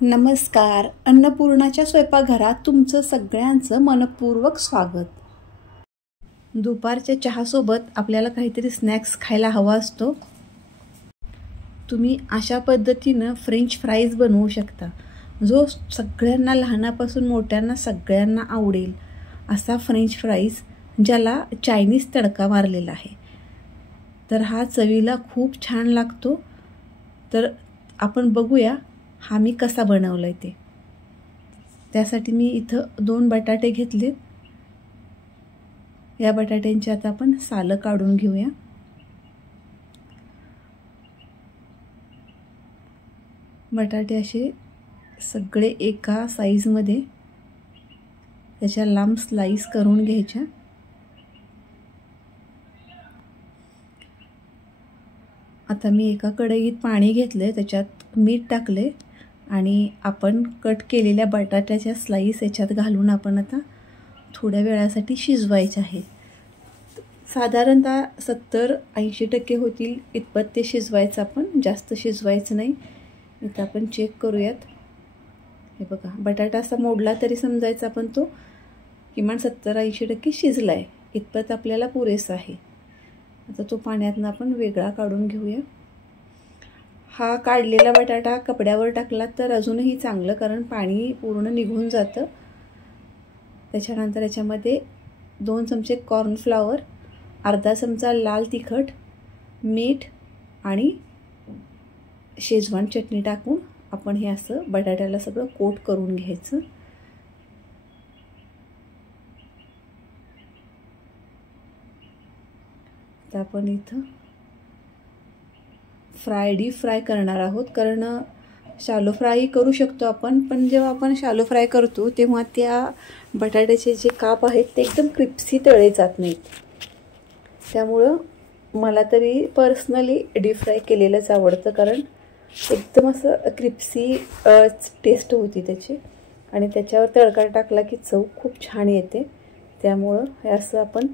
नमस्कार. अन्नपूर्णाच्या स्वयंपाकघरात तुमचं सगळ्यांचं मनपूर्वक स्वागत. दुपारच्या चहासोबत आपल्याला काहीतरी स्नॅक्स खायला हवा असतो. तुम्ही अशा पद्धतीनं फ्रेंच फ्राईज बनवू शकता, जो सगळ्यांना लहानापासून मोठ्यांना सगळ्यांना आवडेल असा फ्रेंच फ्राईज, ज्याला चायनीज तडका मारलेला आहे. तर हा चवीला खूप छान लागतो. तर आपण बघूया हा मी कसा बनवला आहे ते. त्यासाठी मी इथं 2 बटाटे घेतले. या बटाट्यांची आता आपण सालं काढून घेऊया. बटाटे असे सगळे एका साईजमध्ये त्याच्या लांब स्लाइस करून घ्यायच्या. आता मी एका कढईत पाणी घेतले, त्याच्यात मीठ टाकले आणि आपण कट केलेल्या बटाट्याच्या स्लाइस याच्यात घालून आपण आता थोड्या वेळासाठी शिजवायचे आहे. साधारणतः 70-80% होतील इतपत ते शिजवायचं. आपण जास्त शिजवायचं नाही. आता आपण चेक करूयात. हे बघा, बटाटा असा मोडला तरी समजायचा आपण तो किमान 70-80% शिजला आहे. इतपत आपल्याला पुरेसा आहे. आता तो पाण्यातनं आपण वेगळा काढून घेऊया. हा काढलेला बटाटा कपड्यावर टाकला तर अजूनही चांगलं, कारण पाणी पूर्ण निघून जातं. त्याच्यानंतर याच्यामध्ये 2 चमचे कॉर्नफ्लॉवर, अर्धा चमचा लाल तिखट, मीठ आणि शेजवान चटणी टाकून आपण हे असं बटाट्याला सगळं कोट करून घ्यायचं. आता आपण इथं डीप फ्राय करणार आहोत, कारण शॅलो फ्राय करू शकतो आपण, पण जेव्हा आपण शॅलो फ्राय करतो तेव्हा त्या बटाट्याचे जे काप आहेत ते एकदम क्रिस्पी तळे जात नाहीत. त्यामुळं मला तरी पर्सनली डीप फ्राय केलेलंच आवडतं, कारण एकदम असं क्रिस्पी टेस्ट होती त्याची आणि त्याच्यावर तडका टाकला की चव खूप छान येते. त्यामुळं हे असं आपण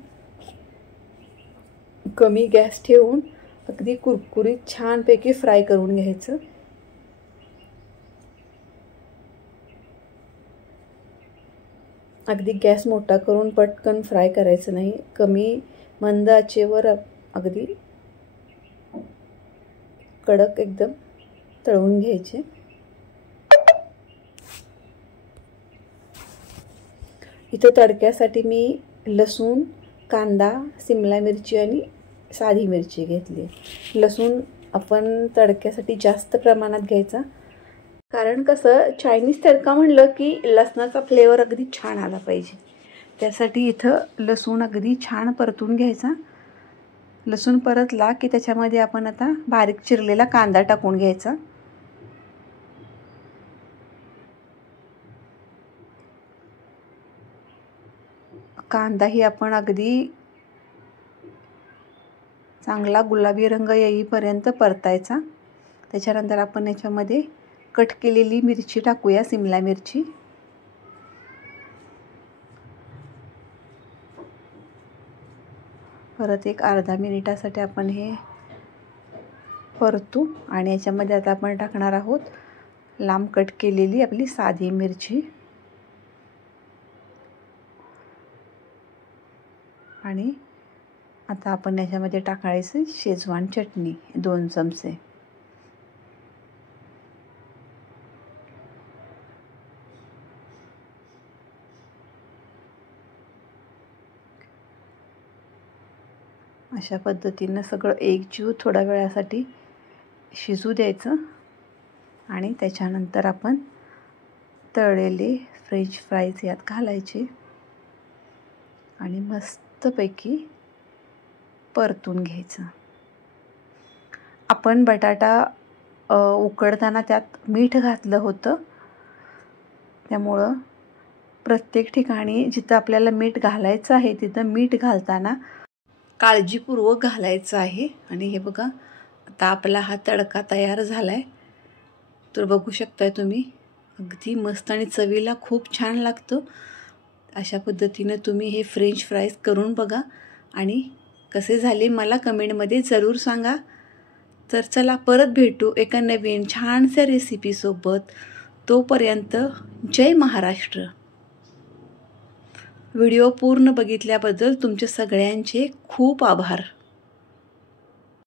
कमी गॅस ठेवून अगदी कुरकुरीत छानपैकी फ्राय करून घ्यायचं. अगदी गॅस मोठा करून पटकन फ्राय करायचं नाही. कमी मंद आचेवर अगदी कडक एकदम तळून घ्यायचे. इथं तडक्यासाठी मी लसूण, कांदा, सिमला मिरची आणि साधी मिरची घेतली. लसूण आपण तडक्यासाठी जास्त प्रमाणात घ्यायचा, कारण कसं चायनीज तडका म्हणलं की लसणाचा फ्लेवर अगदी छान आला पाहिजे. त्यासाठी इथं लसूण अगदी छान परतून घ्यायचा. लसूण परतला की त्याच्यामध्ये आपण आता बारीक चिरलेला कांदा टाकून घ्यायचा. कांदाही आपण अगदी चांगला गुलाबी रंग येईपर्यंत परतायचा. त्याच्यानंतर आपण याच्यामध्ये कट केलेली मिरची टाकूया, सिमला मिरची. परत एक अर्धा मिनिटासाठी आपण हे परतू आणि याच्यामध्ये आता आपण टाकणार आहोत लांब कट केलेली आपली साधी मिरची आणि आता आपण याच्यामध्ये टाकायचं शेजवान चटणी 2 चमचे. अशा पद्धतीनं सगळं एकजीव थोड्या वेळासाठी शिजू द्यायचं आणि त्याच्यानंतर आपण तळलेले फ्रेंच फ्राईज यात घालायचे आणि मस्तपैकी परतून घ्यायचं. आपण बटाटा उकडताना त्यात मीठ घातलं होतं, त्यामुळं प्रत्येक ठिकाणी जिथं आपल्याला मीठ घालायचं आहे तिथं मीठ घालताना काळजीपूर्वक घालायचं आहे. आणि हे बघा, आता आपला हा तडका तयार झाला आहे. तर बघू शकताय तुम्ही, अगदी मस्त आणि चवीला खूप छान लागतं. अशा पद्धतीनं तुम्ही हे फ्रेंच फ्राईज करून बघा आणि कसे झाले मला कमेंटमध्ये जरूर सांगा. तर चला परत भेटू एका नवीन छानशा रेसिपीसोबत. तोपर्यंत जय महाराष्ट्र. व्हिडिओ पूर्ण बघितल्याबद्दल तुमचे सगळ्यांचे खूप आभार.